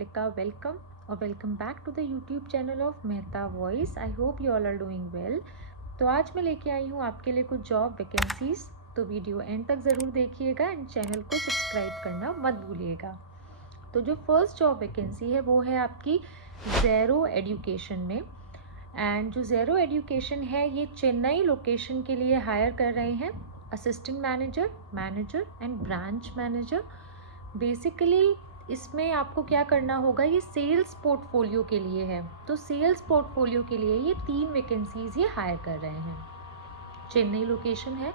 मल्लिका, welcome और welcome back to the YouTube channel of Mehta voice. I hope you all are doing well. तो आज मैं लेके आई हूँ आपके लिए कुछ जॉब वैकेंसीज, तो वीडियो एंड तक ज़रूर देखिएगा एंड चैनल को सब्सक्राइब करना मत भूलिएगा। तो जो फर्स्ट जॉब वैकेंसी है वो है आपकी ज़ेरो एजुकेशन में। एंड जो ज़ेरो एजुकेशन है ये चेन्नई लोकेशन के लिए हायर कर रहे हैं assistant manager, manager and branch manager. Basically इसमें आपको क्या करना होगा, ये सेल्स पोर्टफोलियो के लिए है। तो सेल्स पोर्टफोलियो के लिए ये 3 वैकेंसीज ये हायर कर रहे हैं। चेन्नई लोकेशन है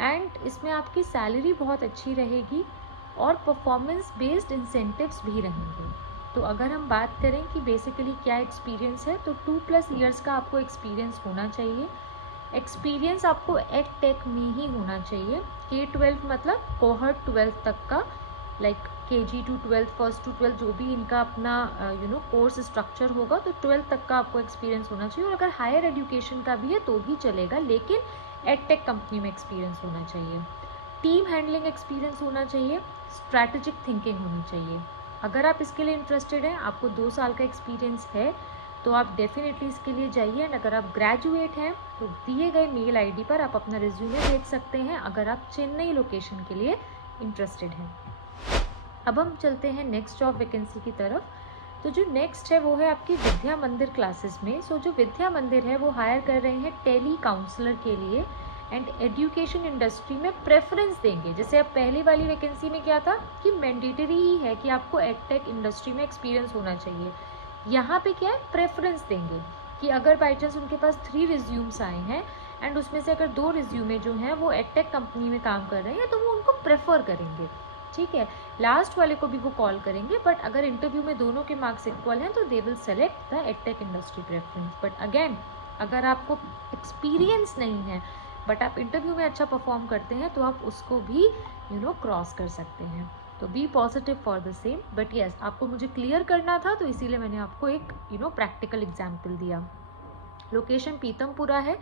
एंड इसमें आपकी सैलरी बहुत अच्छी रहेगी और परफॉर्मेंस बेस्ड इंसेंटिव्स भी रहेंगे। तो अगर हम बात करें कि बेसिकली क्या एक्सपीरियंस है, तो 2+ ईयर्स का आपको एक्सपीरियंस होना चाहिए। एक्सपीरियंस आपको एडटेक में ही होना चाहिए। K-12 मतलब कोहर्ट 12 तक का, like KG to 12, first to 12 जो भी इनका अपना कोर्स स्ट्रक्चर होगा, तो 12 तक का आपको एक्सपीरियंस होना चाहिए। और अगर हायर एजुकेशन का भी है तो भी चलेगा, लेकिन एडटेक कंपनी में एक्सपीरियंस होना चाहिए। टीम हैंडलिंग एक्सपीरियंस होना चाहिए, स्ट्रैटेजिक थिंकिंग होनी चाहिए। अगर आप इसके लिए इंटरेस्टेड हैं, आपको 2 साल का एक्सपीरियंस है, तो आप डेफिनेटली इसके लिए जाइए। एंड अगर आप ग्रेजुएट हैं तो दिए गए मेल आईडी पर आप अपना रिज्यूमे भेज सकते हैं अगर आप चेन्नई लोकेशन के लिए इंटरेस्टेड हैं। अब हम चलते हैं नेक्स्ट जॉब वैकेंसी की तरफ। तो जो नेक्स्ट है वो है आपकी विद्या मंदिर क्लासेस में। सो जो विद्या मंदिर है वो हायर कर रहे हैं टेली काउंसलर के लिए एंड एजुकेशन इंडस्ट्री में प्रेफरेंस देंगे। जैसे अब पहली वाली वैकेंसी में क्या था कि मैंडेटरी ही है कि आपको एडटेक इंडस्ट्री में एक्सपीरियंस होना चाहिए। यहाँ पे क्या है, प्रेफरेंस देंगे कि अगर बाई चांस उनके पास 3 रिज्यूम्स आए हैं एंड उसमें से अगर 2 रिज्यूमे जो हैं वो एडटेक कंपनी में काम कर रहे हैं तो वो उनको प्रेफर करेंगे। ठीक है, लास्ट वाले को भी वो कॉल करेंगे, बट अगर इंटरव्यू में दोनों के मार्क्स इक्वल हैं तो they will select the edtech industry preference. But again, अगर आपको एक्सपीरियंस नहीं है बट आप इंटरव्यू में अच्छा परफॉर्म करते हैं तो आप उसको भी क्रॉस कर सकते हैं। तो be positive for the same. But yes, आपको मुझे क्लियर करना था तो इसीलिए मैंने आपको एक प्रैक्टिकल एग्जाम्पल दिया। लोकेशन पीतमपुरा है।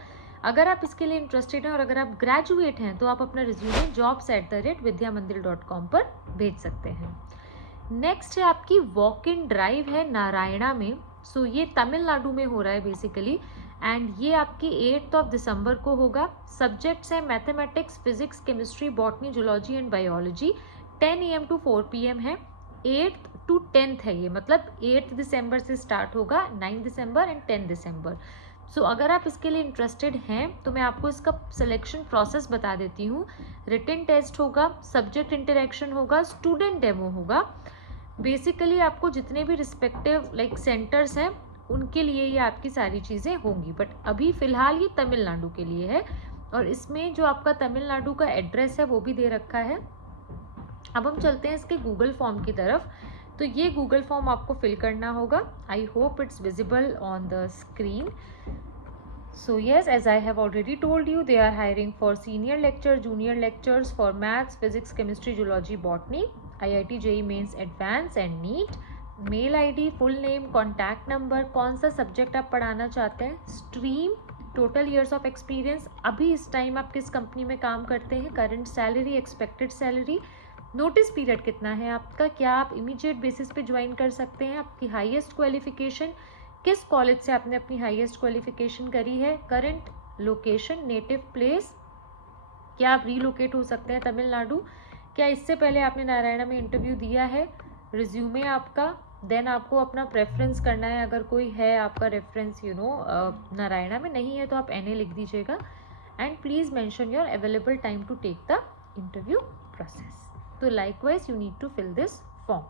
अगर आप इसके लिए इंटरेस्टेड हैं और अगर आप ग्रेजुएट हैं तो आप अपना रिज्यूमे jobs@vidyamandir.com पर भेज सकते हैं। नेक्स्ट है आपकी वॉक इन ड्राइव है नारायणा में। सो ये तमिलनाडु में हो रहा है बेसिकली एंड ये आपकी 8 दिसंबर को होगा। सब्जेक्ट्स है mathematics, physics, chemistry, botany, zoology and biology. 10 AM to 4 PM है। 8th to 10th है ये, मतलब 8 दिसंबर से स्टार्ट होगा, 9 दिसंबर एंड 10 दिसंबर। सो अगर आप इसके लिए इंटरेस्टेड हैं तो मैं आपको इसका सिलेक्शन प्रोसेस बता देती हूँ। रिटन टेस्ट होगा, सब्जेक्ट इंटरेक्शन होगा, स्टूडेंट डेमो होगा। बेसिकली आपको जितने भी रिस्पेक्टिव सेंटर्स हैं उनके लिए ये आपकी सारी चीज़ें होंगी। बट अभी फ़िलहाल ये तमिलनाडु के लिए है और इसमें जो आपका तमिलनाडु का एड्रेस है वो भी दे रखा है। अब हम चलते हैं इसके गूगल फॉर्म की तरफ। तो ये गूगल फॉर्म आपको फिल करना होगा। I hope it's visible on the screen. So yes, as I have already told you, they are hiring for senior lecture, junior lectures for maths, physics, chemistry, zoology, botany, IIT JEE Mains Advanced and NEET। Mail ID, full name, contact number, कौन सा subject आप पढ़ाना चाहते हैं, stream, total years of experience, अभी इस time आप किस कंपनी में काम करते हैं, current salary, expected salary, notice period कितना है आपका, क्या आप इमीडिएट बेसिस पे ज्वाइन कर सकते हैं, आपकी हाईएस्ट क्वालिफिकेशन, किस कॉलेज से आपने अपनी हाईएस्ट क्वालिफिकेशन करी है, करंट लोकेशन, नेटिव प्लेस, क्या आप रीलोकेट हो सकते हैं तमिलनाडु, क्या इससे पहले आपने नारायणा में इंटरव्यू दिया है, रिज्यूमे आपका, देन आपको अपना प्रेफरेंस करना है। अगर कोई है आपका रेफरेंस नारायणा में, नहीं है तो आप NA लिख दीजिएगा and please mention your available time to take the interview process. तो likewise you need to fill this form.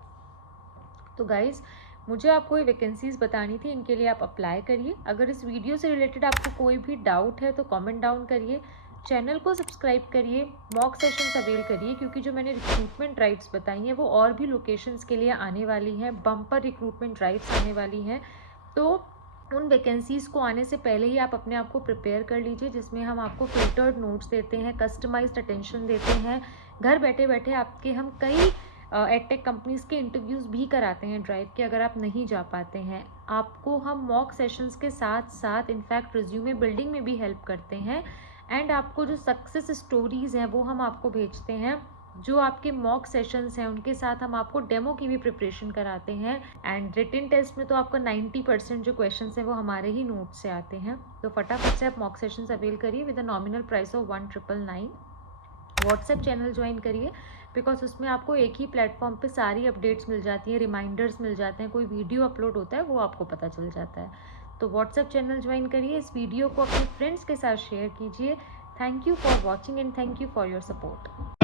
तो गाइज, मुझे आपको ये वैकेंसीज बतानी थी, इनके लिए आप अप्लाई करिए। अगर इस वीडियो से रिलेटेड आपको कोई भी डाउट है तो कमेंट डाउन करिए, चैनल को सब्सक्राइब करिए, मॉक सेशंस अवेल करिए, क्योंकि जो मैंने रिक्रूटमेंट ड्राइव्स बताई हैं वो और भी लोकेशंस के लिए आने वाली हैं, बम्पर रिक्रूटमेंट ड्राइव्स आने वाली हैं। तो उन वैकेंसीज़ को आने से पहले ही आप अपने आप को प्रिपेयर कर लीजिए, जिसमें हम आपको फिल्टर्ड नोट्स देते हैं, कस्टमाइज्ड अटेंशन देते हैं। घर बैठे बैठे आपके हम कई एडटेक कंपनीज़ के इंटरव्यूज़ भी कराते हैं ड्राइव के, अगर आप नहीं जा पाते हैं। आपको हम मॉक सेशंस के साथ साथ इनफैक्ट रिज्यूमे बिल्डिंग में भी हेल्प करते हैं एंड आपको जो सक्सेस स्टोरीज़ हैं वो हम आपको भेजते हैं जो आपके मॉक सेशंस हैं उनके साथ हम आपको डेमो की भी प्रिपरेशन कराते हैं। एंड रिटन टेस्ट में तो आपका 90% जो क्वेश्चंस हैं वो हमारे ही नोट से आते हैं। तो फटाफट से आप मॉक सेशंस अवेल करिए with a nominal price of 1999। WhatsApp channel join करिए, बिकॉज उसमें आपको एक ही प्लेटफॉर्म पे सारी अपडेट्स मिल जाती हैं, रिमाइंडर्स मिल जाते हैं, कोई वीडियो अपलोड होता है वो आपको पता चल जाता है। तो व्हाट्सएप चैनल ज्वाइन करिए, इस वीडियो को अपने फ्रेंड्स के साथ शेयर कीजिए। Thank you for watching and thank you for your support.